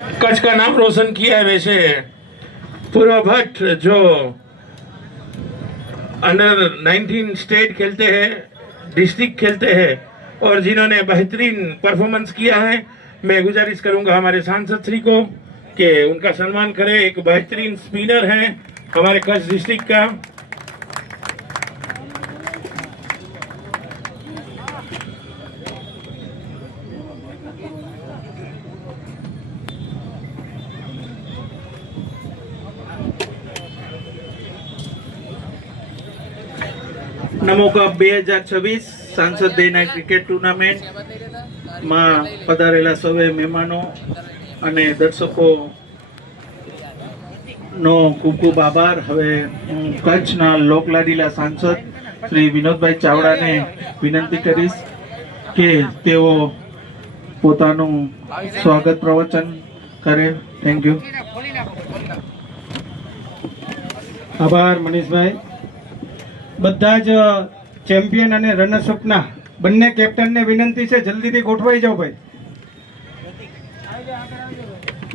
कच्छ का नाम रोशन किया है। वैसे पूर्व भट्ट जो अंडर 19 स्टेट खेलते हैं, डिस्ट्रिक्ट खेलते हैं और जिन्होंने बेहतरीन परफॉर्मेंस किया है, मैं गुजारिश करूंगा हमारे सांसद श्री को कि उनका सम्मान करें। एक बेहतरीन स्पिनर है हमारे कच्छ डिस्ट्रिक्ट का। નમો કપ 2026 સાંસદ ડે નાઇટ ક્રિકેટ ટુર્નામેન્ટ માં પધારેલા સૌએ મહેમાનો અને દર્શકો નો ખૂબ ખૂબ આભાર। હવે હું કચ્છના લોકલાડીલા સાંસદ શ્રી વિનોદભાઈ ચાવડાને વિનંતી કરીશ કે તેઓ પોતાનું સ્વાગત પ્રવચન કરે। Thank you. આભાર મનીષભાઈ। બધા જ ચેમ્પિયન અને રનર્સઅપના બંને કેપ્ટનને વિનંતી છે જલ્દીથી ગોઠવાઈ જાઓ ભાઈ।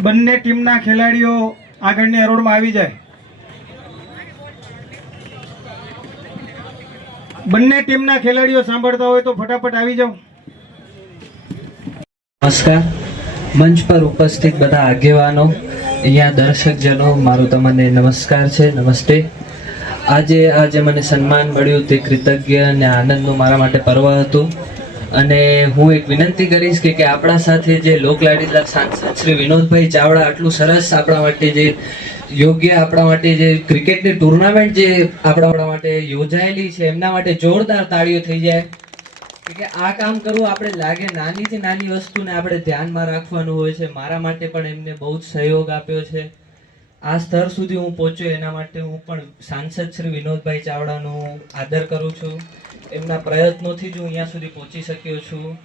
બંને ટીમના ખેલાડીઓ આગળની હરોળમાં આવી જાય। બંને ટીમના ખેલાડીઓ સાંભળતા હોય તો ફટાફટ આવી જાઓ। નમસ્કાર। મંચ પર ઉપસ્થિત બધા આગેવાનો, અહીંયા દર્શકજનો, મારું તમને નમસ્કાર છે, નમસ્તે। આજે મને સન્માન મળ્યું તે કૃતજ્ઞ અને આનંદનું મારા માટે પર્વ હતું અને હું એક વિનંતી કરીશ કે આપણા સાથે જે લોકલાડીલા સાંસદ શ્રી વિનોદભાઈ ચાવડા આટલું સરસ આપણા માટે જે યોગ્ય આપણા માટે જે ક્રિકેટની ટુર્નામેન્ટ જે આપણા માટે યોજાયેલી છે એમના માટે જોરદાર તાળીઓ થઈ જાય કે આ કામ કરવું આપણે લાગે નાનીથી નાની વસ્તુને આપણે ધ્યાનમાં રાખવાનું હોય છે। મારા માટે પણ એમને બહુ જ સહયોગ આપ્યો છે। આ સ્તર સુધી હું પહોંચ્યો એના માટે હું પણ સાંસદ શ્રી વિનોદભાઈ ચાવડાનો આદર કરું છું। એમના પ્રયત્નોથી જ હું અહીંયા સુધી પહોંચી શક્યો છું।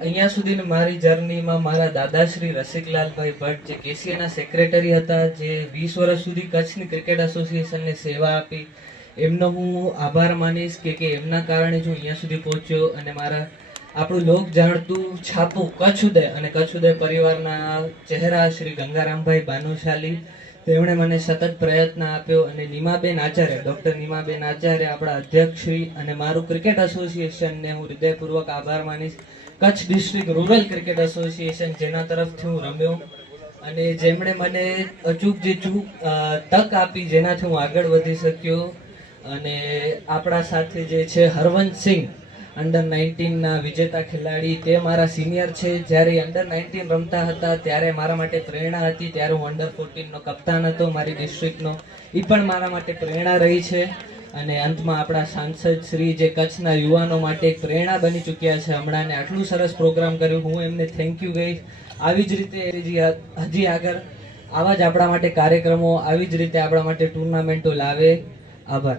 અહીંયા સુધીની મારી જર્નીમાં મારા દાદાશ્રી રસિકલાલભાઈ ભટ્ટ જે કેસીએના સેક્રેટરી હતા, જે 20 વર્ષ સુધી કચ્છની ક્રિકેટ એસોસિએશનને સેવા આપી, એમનો હું આભાર માનીશ કે એમના કારણે જ હું અહીંયા સુધી પહોંચ્યો અને મારા આપણું લોક જાણતું છાપું કચ્છ ઉદય અને કચ્છ ઉદય પરિવારના ચહેરા શ્રી ગંગારામભાઈ ભાનુશાલી, તેમણે મને સતત પ્રયત્ન આપ્યો અને નીમાબેન આચાર્ય, ડૉક્ટર નીમાબેન આચાર્ય આપણા અધ્યક્ષશ્રી અને મારું ક્રિકેટ એસોસિએશનને હું હૃદયપૂર્વક આભાર માનીશ। Kutch district rural cricket association જેના તરફથી હું રમ્યો અને જેમણે મને અચૂક તક આપી જેનાથી હું આગળ વધી શક્યો। અને આપણા સાથે જે છે હરવંતસિંહ અંડર 19ના વિજેતા ખેલાડી, તે મારા સિનિયર છે। જ્યારે અંડર 19 રમતા હતા ત્યારે મારા માટે પ્રેરણા હતી, ત્યારે હું અંડર 14નો કપ્તાન હતો મારી ડિસ્ટ્રિક્ટનો, એ પણ મારા માટે પ્રેરણા રહી છે। અને અંતમાં આપણા સાંસદ શ્રી જે કચ્છના યુવાનો માટે એક પ્રેરણા બની ચૂક્યા છે હમણાં, ને આટલું સરસ પ્રોગ્રામ કર્યું, હું એમને થેન્ક યુ કહીશ। આવી જ રીતે હજી આગળ આવા જ આપણા માટે કાર્યક્રમો, આવી જ રીતે આપણા માટે ટુર્નામેન્ટો લાવે। આભાર।